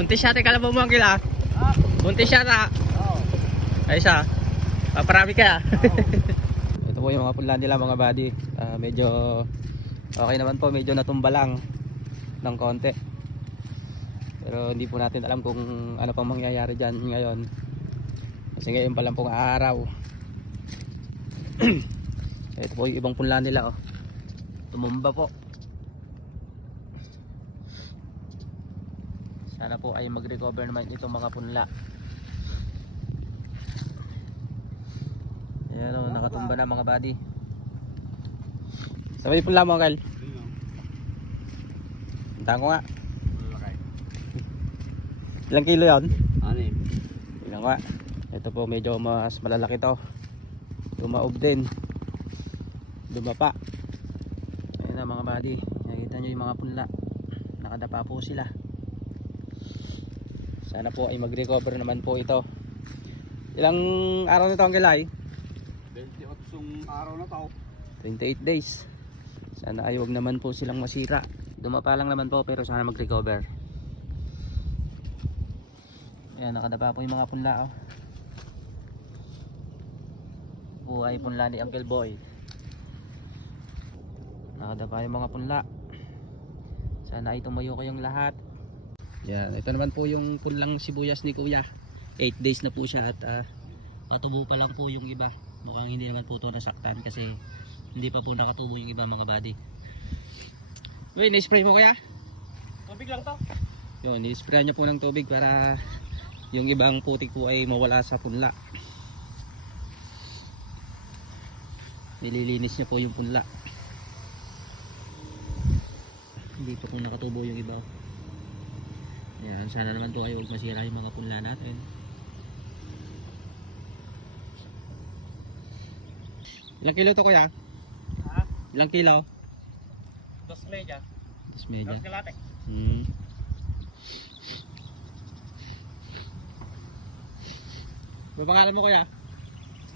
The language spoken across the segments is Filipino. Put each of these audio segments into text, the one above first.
Buntis siya, teka lang mo ang kila. Buntis siya ta. Ay siya. Paparami ka. Ito po yung mga punla nila mga buddy. Medyo okay naman po, medyo natumba lang ng konti. Pero hindi po natin alam kung ano pang mangyayari dyan ngayon. Kasi ngayon pa lang pong araw. Ito po yung ibang punla nila, oh. Tumumba po. Sana po ay mag-recover naman itong mga punla. Ayan, oh, nakatumba na mga buddy. Sabay punla mo, Kyle. Puntahan ko nga. Ilang kilo yun? Anim. Ilang nga. Ito po medyo mas malalaki to. Tumaob din. Dumapa. Ayan na mga buddy. Nakikita nyo yung mga punla. Nakadapa po sila. Sana po ay mag-recover naman po ito. Ilang araw nito ang kilay? 28 araw na to. 28 days. Sana ay wag naman po silang masira. Dumapa lang naman po pero sana mag-recover. Ayan, nakadapa po yung mga punla, oh. Buhay punla ni Uncle Boy. Nakadapa yung mga punla. Sana ay tumayo kayong lahat. Yan, ito naman po yung punlang sibuyas ni Kuya. 8 days na po siya at patubo pa lang po yung iba. Mukhang hindi naman po ito nasaktan kasi hindi pa po nakatubo yung iba mga buddy. Uy, na-spray mo Kuya? Tubig lang to. Yun, ni-spray niya po ng tubig para yung ibang putik po ay mawala sa punla. Nililinis niya po yung punla. Hindi pa po nakatubo yung iba. Yan, sana naman po ay huwag masira yung mga punla natin. Ilang kilo to Kuya? Ha? Ilang kilo? 2 media. 2 media. 2 kalate. Ano pangalan mo Kuya?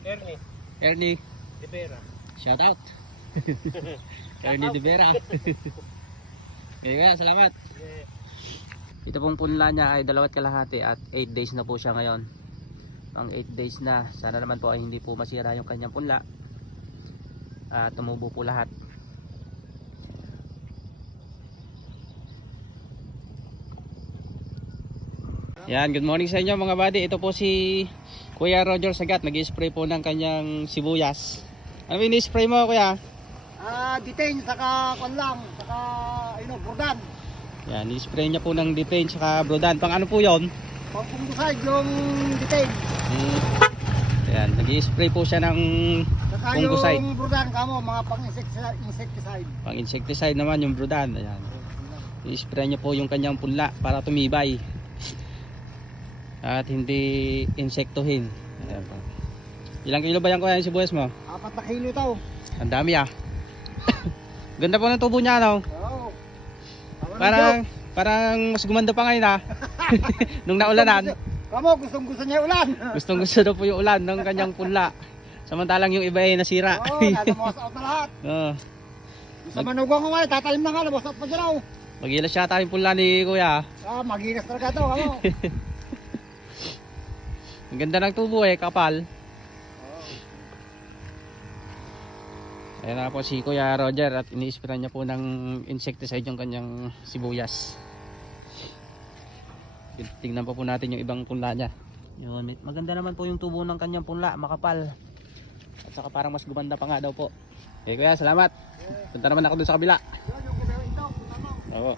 Ernie. Ernie. De Vera. Shout out. Ernie De Vera. Okay Kuya, salamat. Ito pong punla niya ay 2 kalahati at 8 days na po siya ngayon. Ang 8 days na, sana naman po ay hindi po masira yung kanyang punla. At tumubo po lahat. Yan, good morning sa inyo mga buddy. Ito po si Kuya Roger Sagat, nag-spray po ng kanyang sibuyas. Ano yung ni-spray mo Kuya? Detain saka konlang, saka burdan. Yan, ni-spray niya po ng detain saka brodan. Pang ano po yon? Pangpungusay yung detain. Yan, nag-spray po siya ng Saka fungicide. yung burdan kamo, mga pang-insecticide. Pang insecticide naman yung brodan. Ayan. I-spray niya po yung kanyang punla para tumibay. At hindi insektuhin. Ayan po. Ilang kilo ba yan Kuya yung sibuyas mo? 4 na kilo ito. Ang dami ah. Ganda po ng tubo niya no? Oo. Parang mas gumanda pa ngayon ah. Nung naulanan. Kamo, gustong-gusto niya ulan. Gustong gusto daw po yung ulan ng kanyang punla. Samantalang yung iba ay nasira. Oo, nalamas out na lahat. Oo. Sa manugang ko nga, tatalim na nga, labas out pa dyan ako. Magilas siya tayong punla ni Kuya. Magigas talaga ito, kamo. Ang ganda ng tubo eh, kapal. Ayan na po si Kuya Roger at iniispiran niya po ng insecticide yung kanyang sibuyas. Tingnan pa po natin yung ibang punla niya. Yun, maganda naman po yung tubo ng kanyang punla, makapal. At saka parang mas gumanda pa nga daw po. Okay Kuya, salamat. Punta naman ako dun sa kabila. Oo.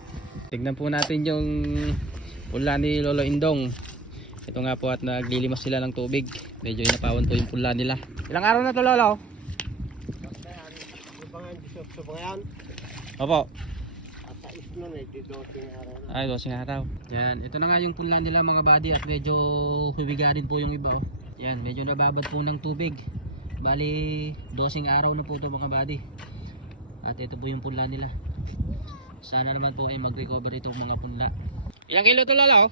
Tignan po natin yung punla ni Lolo Indong. Ito nga po at naglilimas sila ng tubig. Medyo inapawan po yung punla nila. Ilang araw na to Lolo? Opo. Ay, 12 araw. Yan, ito na nga yung punla nila mga buddy at medyo huwiga din po yung iba. Oh. Yan, medyo nababad po ng tubig. Bali, 12 araw na po ito mga buddy. At ito po yung punla nila. Sana naman po ay mag-recover itong mga punla. Ilang kilo ito Lolo?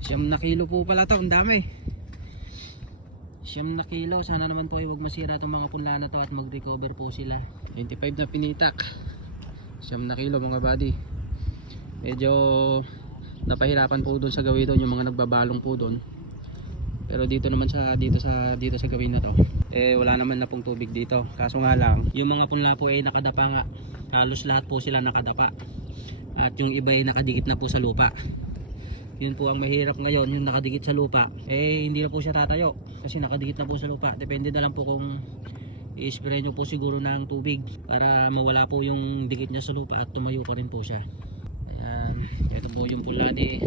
9 kilo po pala ito, ang dami. 9 kilo, sana naman po ay huwag masira itong mga punla na to at mag-recover po sila. 25 na pinitak. 9 kilo mga buddy. Medyo napahirapan po doon sa gawin doon yung mga nagbabalong po doon. Pero dito naman dito sa gawin na to, wala naman na pong tubig dito. Kaso nga lang, yung mga punla po ay nakadapa nga. Halos lahat po sila nakadapa. At yung iba ay nakadikit na po sa lupa. Yun po ang mahirap ngayon, yung nakadikit sa lupa. Hindi na po siya tatayo kasi nakadikit na po sa lupa. Depende na lang po kung i-spray nyo po siguro ng tubig para mawala po yung dikit niya sa lupa at tumayo pa rin po siya. Ayan, ito po yung pula ni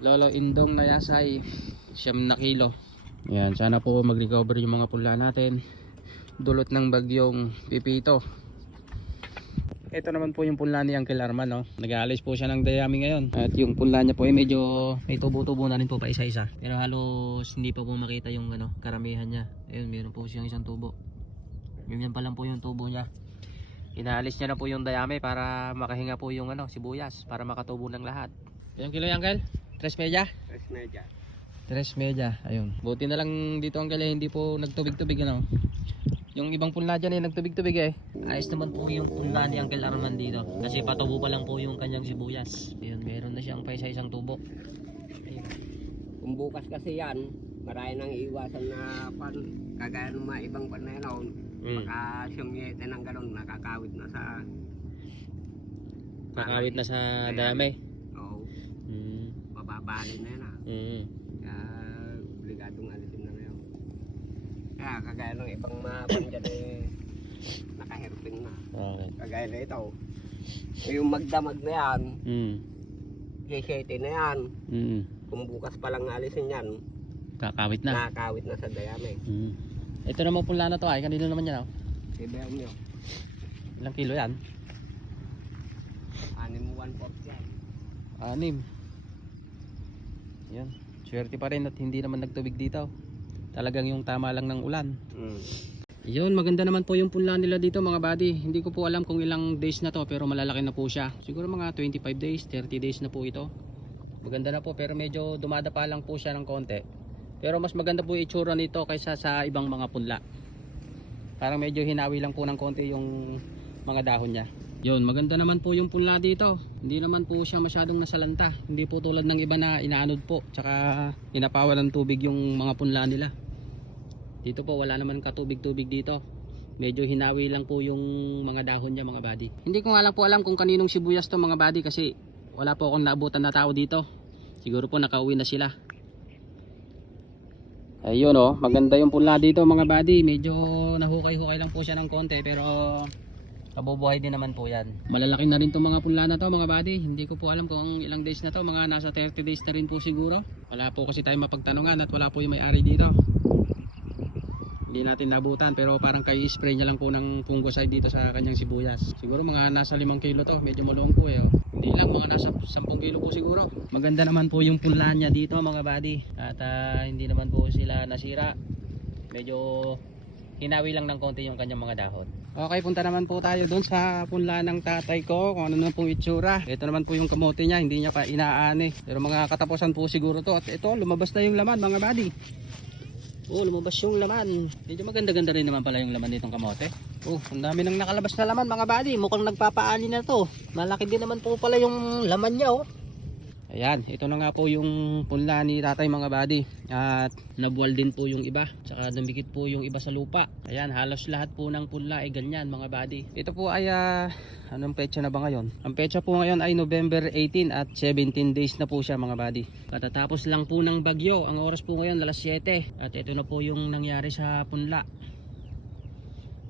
Lolo Indong Nayasay, 9 na kilo. Ayan, sana po mag-recover yung mga pula natin dulot ng bagyong Pipito. Ito naman po yung punla ni Uncle Arman, no? Nag-aalis po siya ng dayami ngayon. At yung punla niya po ay medyo may tubo-tubo na rin po pa isa-isa. Pero halos hindi pa po makita yung karamihan niya. Ayun, meron po siyang isang tubo. Ganyan pa lang po yung tubo niya. Inaalis niya na po yung dayami para makahinga po yung sibuyas para makatubo ng lahat. Ilang kilo yan, Uncle? 3 media? 3 media. Ayun. Buti na lang dito, Uncle, hindi po nagtubig-tubig, Yung ibang punla dyan nagtubig-tubig Ayos naman po yung punla ni Uncle Arman dito. Kasi patubo pa lang po yung kanyang sibuyas. Ayun, meron na siyang pa isang tubo. Ayun. Kung bukas kasi yan, marami nang iiwasan na kagaya ng mga ibang panahon. Baka siyang yete ng ganun, nakakawit na sa... Kakawit na sa dami. Oo. Mababali na yan Kaya obligadong alisin na ngayon. Kaya kagaya ng ibang mga bandyan nakaherping na. Okay. Kagaya na ito. Yung magdamag na yan, G7 na yan. Kung bukas palang alisin yan, Kakawit na. nakakawit na sa dayami. Ito naman punla na to kanino naman yan Ibang nyo, Ilang kilo yan? 6.1/4 yan. 6. Yan. Swerte pa rin at hindi naman nagtubig dito. Talagang yung tama lang ng ulan. Yun, maganda naman po yung punla nila dito mga buddy. Hindi ko po alam kung ilang days na to pero malalaki na po siya. Siguro mga 25 days, 30 days na po ito. Maganda na po pero medyo dumadapa lang po siya ng konti. Pero mas maganda po yung itsura nito kaysa sa ibang mga punla. Parang medyo hinawi lang po ng konti yung mga dahon niya. Yun, maganda naman po yung punla dito. Hindi naman po siya masyadong nasalanta. Hindi po tulad ng iba na inaanod po. Tsaka inapawan ng tubig yung mga punla nila. Dito po wala naman katubig-tubig dito. Medyo hinawi lang po yung mga dahon niya mga buddy. Hindi ko nga lang po alam kung kaninong sibuyas to mga buddy kasi wala po akong naabutan na tao dito. Siguro po nakauwi na sila. Ayun maganda yung punla dito mga buddy. Medyo nahukay-hukay lang po siya ng konti pero kabubuhay din naman po yan. Malalaki na rin itong mga punla na to mga buddy. Hindi ko po alam kung ilang days na to. Mga nasa 30 days na rin po siguro. Wala po kasi tayo mapagtanungan at wala po yung may-ari dito. Hindi natin nabutan pero parang kayo spray niya lang po ng fungicide dito sa kanyang sibuyas. Siguro mga nasa 5 kilo to. Medyo malong po Hindi lang, mga nasa 10 kilo po siguro. Maganda naman po yung punla niya dito mga buddy. At hindi naman po sila nasira. Medyo hinawi lang ng konti yung kanyang mga dahon. Okay, punta naman po tayo doon sa punla ng tatay ko. Kung ano naman pong itsura. Ito naman po yung kamote niya. Hindi niya pa inaani. Pero mga katapusan po siguro to. At ito, lumabas na yung laman mga buddy. Lumabas yung laman. Medyo maganda-ganda rin naman pala yung laman nitong kamote. Ang dami nang nakalabas na laman mga buddy. Mukhang nagpapaani na to. Malaki din naman po pala yung laman niya Ayan, ito na nga po yung punla ni tatay mga buddy. At nabuwal din po yung iba. Tsaka dumikit po yung iba sa lupa. Ayan, halos lahat po ng punla ay ganyan mga buddy. Ito po ay anong petsa na ba ngayon? Ang petsa po ngayon ay November 18 at 17 days na po siya mga buddy. Katatapos lang po ng bagyo. Ang oras po ngayon alas 7. At ito na po yung nangyari sa punla.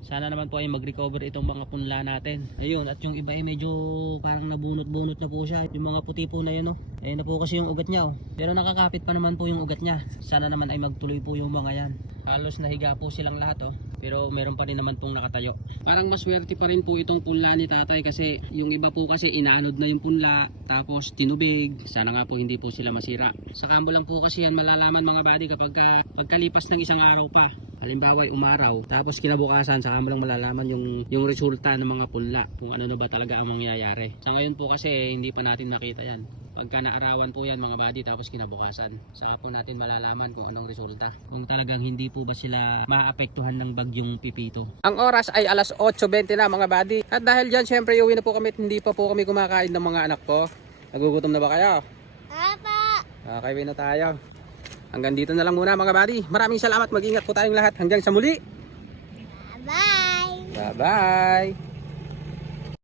Sana naman po ay mag-recover itong mga punla natin. Ayun, at yung iba ay medyo parang nabunot-bunot na po siya. Yung mga puti po na yun Ayun na po kasi yung ugat niya Pero nakakapit pa naman po yung ugat niya. Sana naman ay magtuloy po yung mga yan. Halos nahiga po silang lahat Pero meron pa rin naman pong nakatayo. Parang maswerte pa rin po itong punla ni tatay kasi yung iba po kasi inaanod na yung punla tapos tinubig. Sana nga po hindi po sila masira. Sa kambo lang po kasi yan malalaman mga buddy kapag pagkalipas ng isang araw pa. Halimbawa ay umaraw tapos kinabukasan saka mo lang malalaman yung resulta ng mga punla kung ano na ba talaga ang mangyayari. Sa ngayon po kasi hindi pa natin nakita yan. Pagka naarawan po yan mga buddy, tapos kinabukasan, saka po natin malalaman kung anong resulta. Kung talagang hindi po ba sila maapektuhan ng bagyong Pipito. Ang oras ay alas 8:20 na mga buddy. At dahil dyan, syempre uwi na po kami at hindi pa po kami kumakain ng mga anak ko. Nagugutom na ba kayo? Papa! Kakain na tayo. Hanggang dito na lang muna mga buddy. Maraming salamat. Mag-ingat po tayong lahat. Hanggang sa muli. Bye! Bye-bye.